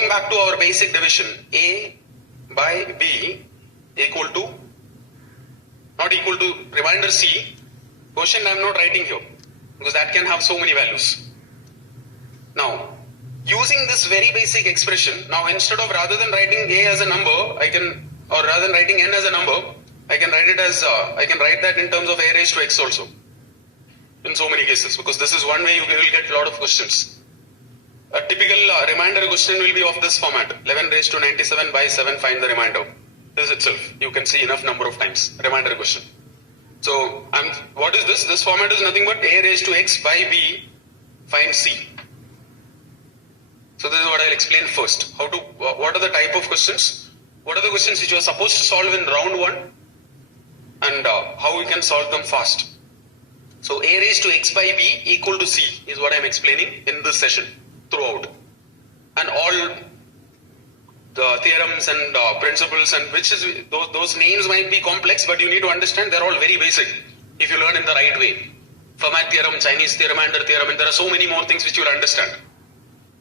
going back to our basic division, A by B equal to, not equal to remainder C. Quotient I am not writing here because that can have so many values. Now, using this very basic expression, now instead of rather than writing A as a number, or rather than writing N as a number, I can write it as, I can write that in terms of A raised to X also. In so many cases, because this is one way you will get a lot of questions. A typical remainder question will be of this format: 11 raised to 97 by 7, find the remainder. This itself, you can see enough number of times, remainder question. So, what is this? This format is nothing but A raised to X by B, find C. So this is what I'll explain first. What are the type of questions? What are the questions which you are supposed to solve in round 1? And how we can solve them fast. So A raised to X by B equal to C is what I'm explaining in this session throughout. And all the theorems and principles, and those names might be complex, but you need to understand they're all very basic if you learn in the right way. Fermat theorem, Chinese theorem, Remainder theorem, and there are so many more things which you'll understand.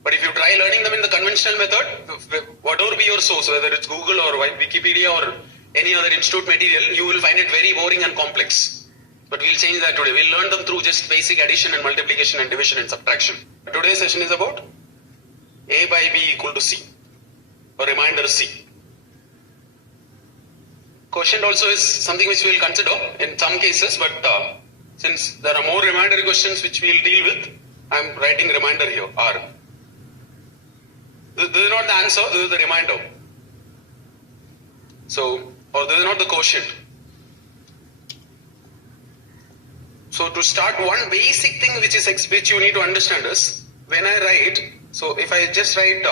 But if you try learning them in the conventional method, whatever be your source, whether it's Google or Wikipedia or any other institute material, you will find it very boring and complex. But we'll change that today. We'll learn them through just basic addition and multiplication and division and subtraction. Today's session is about A by B equal to C, or remainder C. Quotient also is something which we'll consider in some cases, but since there are more remainder questions which we'll deal with, I'm writing remainder here, R. This is not the answer, this is the remainder. So, or this is not the quotient. So to start, one basic thing which you need to understand is, when I write, so if I just write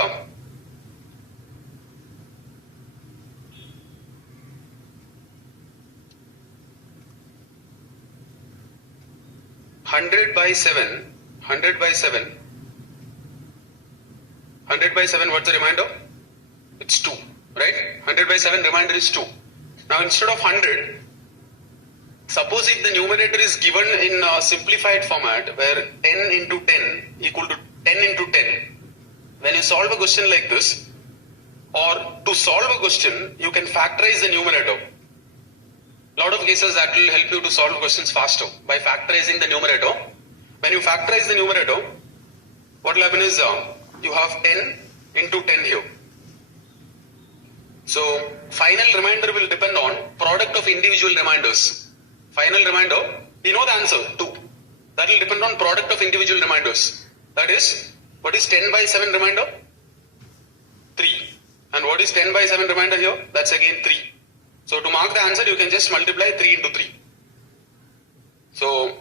100 by 7, 100 by 7, what's the remainder? It's 2, right? 100 by 7 remainder is 2. Now instead of 100, suppose if the numerator is given in a simplified format where 10 into 10 equal to 10 into 10, when you solve a question like this, or to solve a question, you can factorize the numerator. A lot of cases that will help you to solve questions faster by factorizing the numerator. When you factorize the numerator, what will happen is you have 10 into 10 here. So final remainder will depend on product of individual remainders. Final remainder, we know the answer, 2. That will depend on product of individual remainders. That is, what is 10 by 7 remainder? 3. And what is 10 by 7 remainder here? That's again 3. So to mark the answer, you can just multiply 3 into 3. So,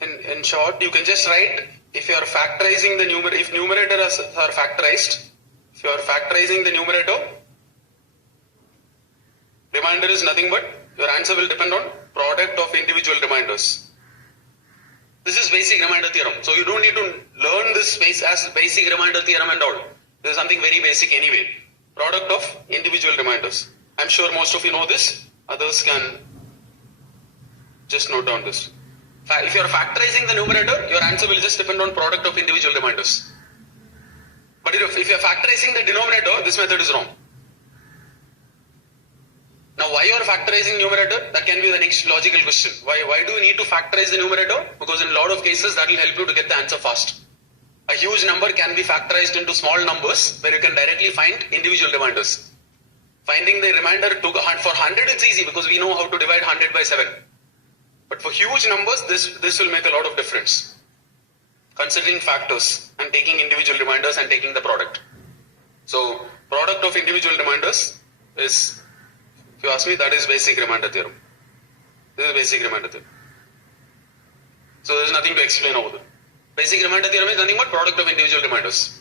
in short, you can just write, if you are factorizing the numerator, if numerators are factorized, if you are factorizing the numerator, remainder is nothing but, your answer will depend on product of individual remainders. This is basic remainder theorem. So you don't need to learn this as basic remainder theorem and all. This is something very basic anyway. Product of individual remainders. I'm sure most of you know this. Others can just note down this. If you are factorizing the numerator, your answer will just depend on product of individual remainders. But if you are factorizing the denominator, this method is wrong. Now why you are factorizing numerator? That can be the next logical question. Why do you need to factorize the numerator? Because in a lot of cases that will help you to get the answer fast. A huge number can be factorized into small numbers where you can directly find individual remainders. Finding the remainder for 100 it's easy because we know how to divide 100 by 7. But for huge numbers, this will make a lot of difference. Considering factors and taking individual remainders and taking the product. So, product of individual remainders is, if you ask me, that is basic remainder theorem. This is basic remainder theorem. So there is nothing to explain over there. Basic remainder theorem is nothing but product of individual remainders.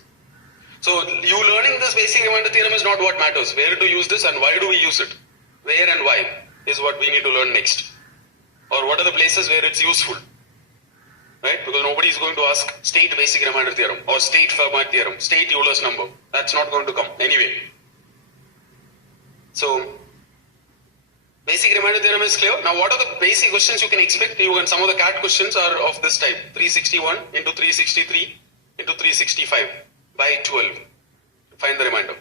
So you learning this basic remainder theorem is not what matters. Where to use this and why do we use it? Where and why is what we need to learn next. Or what are the places where it's useful. Right? Because nobody is going to ask state basic remainder theorem or state Fermat theorem, state Euler's number. That's not going to come anyway. So basic remainder theorem is clear. Now what are the basic questions you can expect? Some of the CAT questions are of this type. 361 into 363 into 365 by 12 to find the remainder.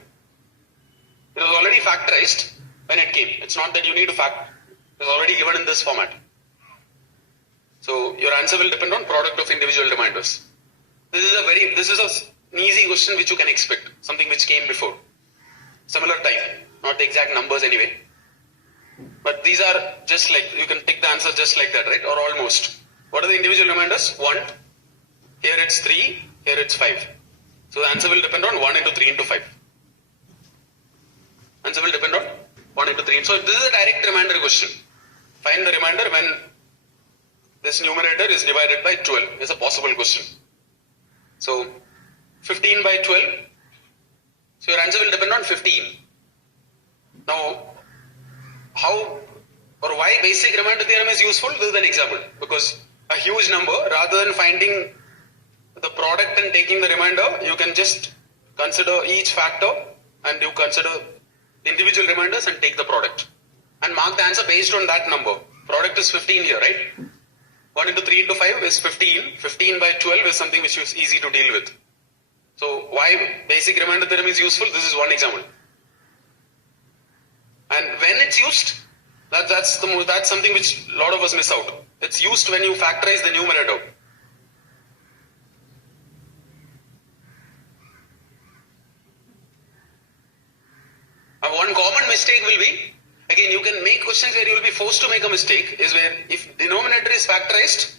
It was already factorized when it came. It's not that you need to fact. It is already given in this format. So your answer will depend on product of individual remainders. This is an easy question which you can expect. Something which came before. Similar type. Not the exact numbers anyway. But these are just like, you can pick the answer just like that, right? Or almost. What are the individual remainders? 1. Here it's 3. Here it's 5. So the answer will depend on 1 into 3 into 5. Answer will depend on 1 into 3. So this is a direct remainder question. Find the remainder when this numerator is divided by 12. It's a possible question. So 15 by 12. So your answer will depend on 15. Now, how or why basic remainder theorem is useful? This is an example. Because a huge number, rather than finding the product and taking the remainder, you can just consider each factor and you consider individual remainders and take the product. And mark the answer based on that number. Product is 15 here, right? 1 into 3 into 5 is 15. 15 by 12 is something which is easy to deal with. So why basic remainder theorem is useful? This is one example. And when it's used, that's something which a lot of us miss out. It's used when you factorize the numerator. One common mistake will be, again, you can make questions where you will be forced to make a mistake, is where if denominator is factorized,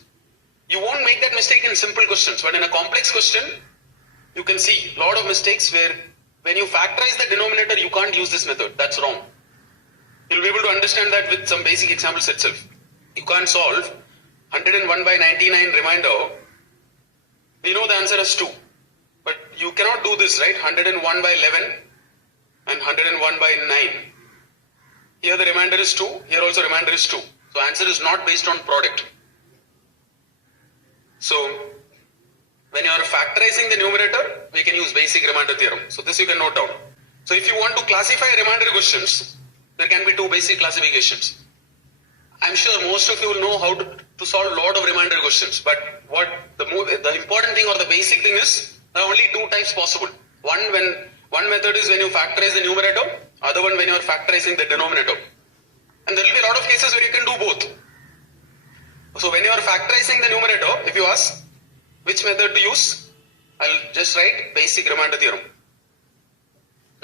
you won't make that mistake in simple questions. But in a complex question, you can see a lot of mistakes where when you factorize the denominator, you can't use this method. That's wrong. You'll be able to understand that with some basic examples itself. You can't solve 101 by 99 remainder. We know the answer is 2. But you cannot do this, right? 101 by 11 and 101 by 9. Here the remainder is 2. Here also remainder is 2. So answer is not based on product. So when you are factorizing the numerator, we can use basic remainder theorem. So this you can note down. So if you want to classify remainder questions, there can be 2 basic classifications. I'm sure most of you will know how to solve a lot of remainder questions. But what the important thing or the basic thing is, there are only 2 types possible. One method is when you factorize the numerator, other one when you are factorizing the denominator. And there will be a lot of cases where you can do both. So when you are factorizing the numerator, if you ask which method to use, I'll just write basic remainder theorem.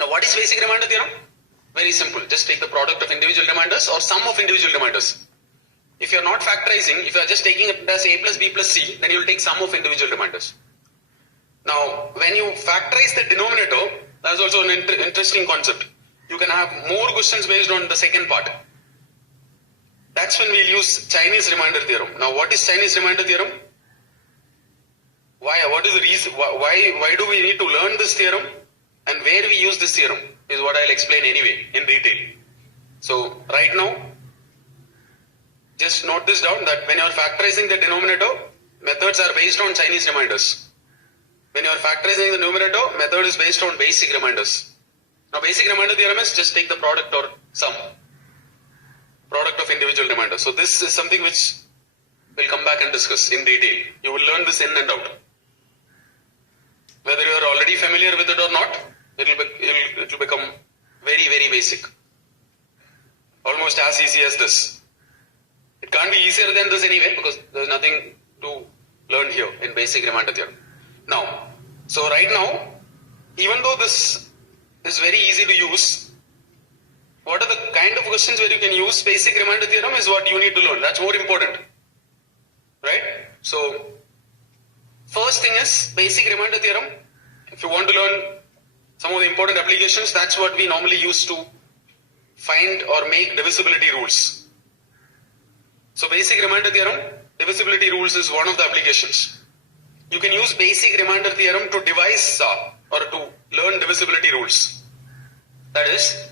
Now what is basic remainder theorem? Very simple. Just take the product of individual remainders or sum of individual remainders. If you are not factorizing, if you are just taking it as a plus b plus c, then you will take sum of individual remainders. Now, when you factorize the denominator, that is also an interesting concept. You can have more questions based on the second part. That's when we'll use Chinese remainder theorem. Now, what is Chinese remainder theorem? Why? What is the reason? Why do we need to learn this theorem? And where we use this theorem is what I'll explain anyway in detail. So, right now, just note this down that when you are factorizing the denominator, methods are based on Chinese remainders. When you are factorizing the numerator, method is based on basic remainders. Now basic remainder theorem is just take the product or sum. Product of individual remainders. So this is something which we'll come back and discuss in detail. You will learn this in and out. Whether you are already familiar with it or not, it will become very, very basic. Almost as easy as this. It can't be easier than this anyway because there's nothing to learn here in basic remainder theorem. Now, so right now, even though this is very easy to use, what are the kind of questions where you can use basic remainder theorem is what you need to learn. That's more important. Right? So, first thing is basic remainder theorem. If you want to learn some of the important applications, that's what we normally use to find or make divisibility rules. So basic remainder theorem, divisibility rules is one of the applications. You can use basic remainder theorem to devise or to learn divisibility rules. That is,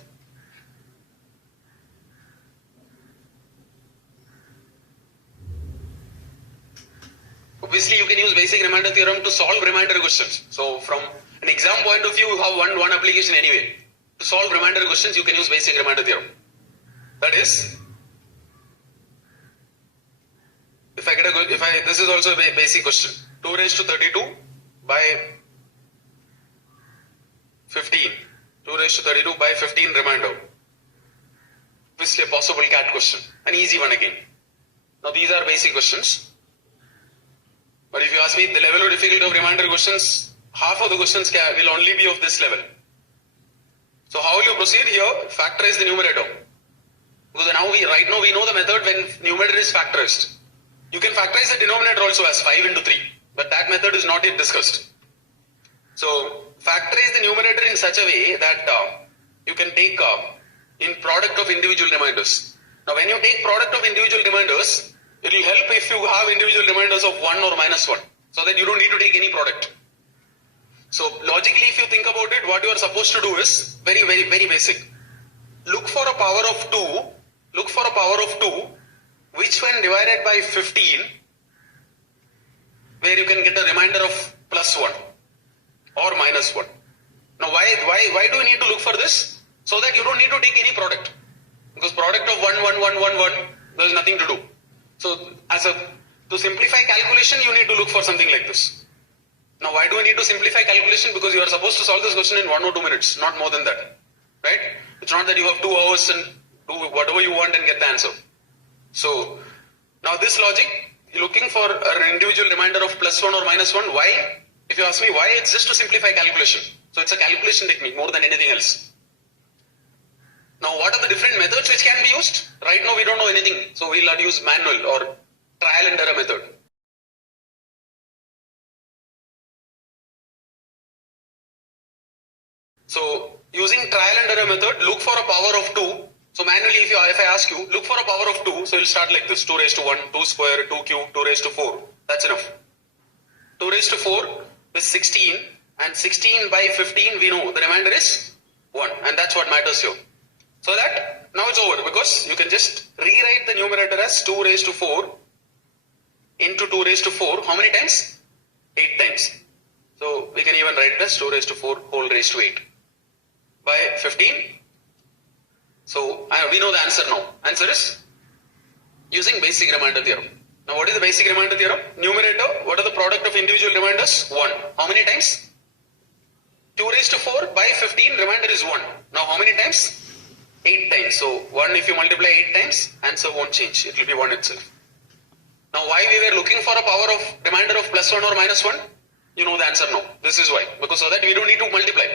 obviously you can use basic remainder theorem to solve remainder questions. So from an exam point of view, you have one application anyway. To solve remainder questions, you can use basic remainder theorem. That is, this is also a basic question. 2 raised to 32 by 15. 2 raised to 32 by 15 remainder. Obviously a possible CAT question. An easy one again. Now these are basic questions. But if you ask me the level of difficulty of remainder questions, half of the questions will only be of this level. So how will you proceed here? Factorize the numerator. Because right now we know the method when numerator is factorized. You can factorize the denominator also as 5 into 3. But that method is not yet discussed. So factorize the numerator in such a way that you can take in product of individual remainders. Now when you take product of individual remainders, it will help if you have individual remainders of 1 or minus 1. So that you don't need to take any product. So logically if you think about it, what you are supposed to do is very basic. Look for a power of 2 which when divided by 15 where you can get a remainder of plus 1 or minus 1. Now why do you need to look for this? So that you don't need to take any product. Because product of 1, 1, 1, 1, 1, there is nothing to do. So to simplify calculation you need to look for something like this. Now why do we need to simplify calculation? Because you are supposed to solve this question in 1 or 2 minutes, not more than that. Right? It's not that you have 2 hours and do whatever you want and get the answer. So now this logic, you're looking for an individual remainder of plus 1 or minus 1. Why? If you ask me why, it's just to simplify calculation. So it's a calculation technique more than anything else. Now what are the different methods which can be used? Right now we don't know anything. So we'll not use manual or trial and error method. So using trial and error method, look for a power of 2. So manually if I ask you, look for a power of 2. So you'll start like this, 2 raised to 1, 2 square, 2 cube, 2 raised to 4. That's enough. 2 raised to 4 is 16 and 16 by 15 we know the remainder is 1 and that's what matters here. So that now it's over because you can just rewrite the numerator as 2 raised to 4 into 2 raised to 4. How many times? 8 times. So we can even write it as 2 raised to 4 whole raised to 8 by 15. So we know the answer now. Answer is using basic remainder theorem. Now what is the basic remainder theorem? Numerator, what are the product of individual remainders? 1. How many times? 2 raised to 4 by 15, remainder is 1. Now how many times? 8 times. So 1 if you multiply 8 times, answer won't change. It will be 1 itself. Now why we were looking for a power of remainder of plus 1 or minus 1? You know the answer now. This is why. Because so that we don't need to multiply.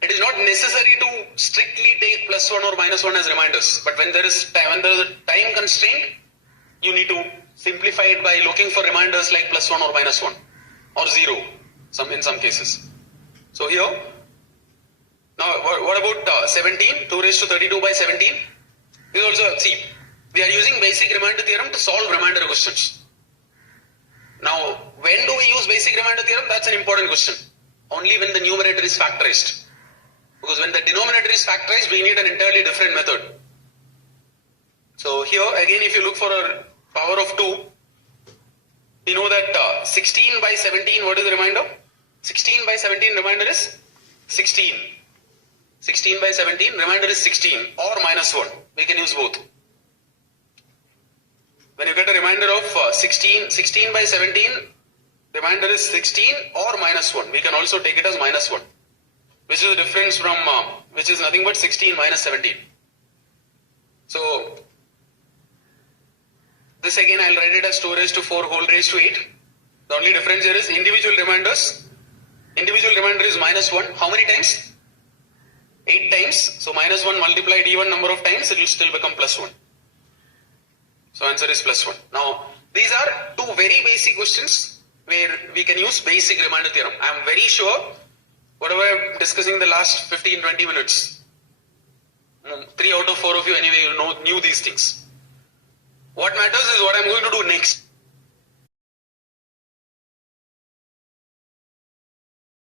It is not necessary to strictly take plus 1 or minus 1 as reminders. But when there is a time constraint, you need to simplify it by looking for reminders like plus 1 or minus 1 or 0 in some cases. So here, now what about 17? 2 raised to 32 by 17? We also see, we are using basic remainder theorem to solve remainder questions. Now, when do we use basic remainder theorem? That's an important question. Only when the numerator is factorized. Because when the denominator is factorized, we need an entirely different method. So here again, if you look for a power of 2, we know that 16 by 17, what is the remainder? 16 by 17 remainder is 16. 16 by 17 remainder is 16 or minus 1. We can use both. When you get a remainder of 16 by 17, remainder is 16 or minus 1. We can also take it as minus 1. Which is the difference from, which is nothing but 16 minus 17. So, this again I'll write it as 2 raised to 4 whole raised to 8. The only difference here is individual remainders. Individual remainder is minus 1. How many times? 8 times. So, minus 1 multiplied even number of times, it will still become plus 1. So, answer is plus 1. Now, these are two very basic questions where we can use basic remainder theorem. I am very sure whatever I am discussing in the last 15-20 minutes, 3 out of 4 of you anyway knew these things. What matters is what I am going to do next.